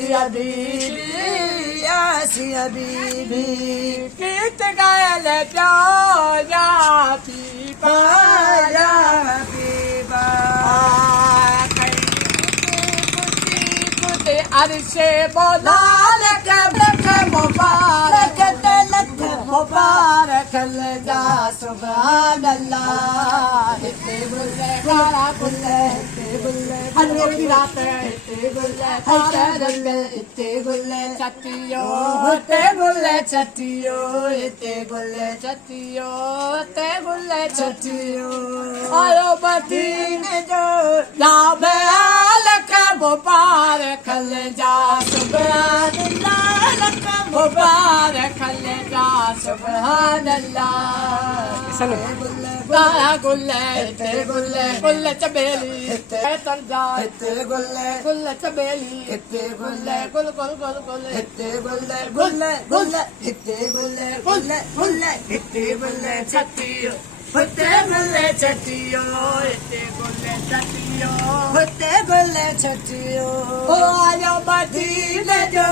يا بيبي يا بيبي كنت قايلة يا بيبا يا بيبا عرشي مولانك لك مبارك لك مبارك لك سبحان الله كارا بلے ہنوی رات بلے چٹیو بلے چٹیو بلے چٹیو بلے چٹیو آلو مدینے جو نام لک مبارک لجا سبحان اللہ لک مبارک لجا سبحان اللہ گایا گلے گلے چبیلی ترجا گلے چبیلی گلے گل گل گل گلے گلے گلے گلے چھتیو گلے چھتیو گلے چھتیو آیا مدینے جو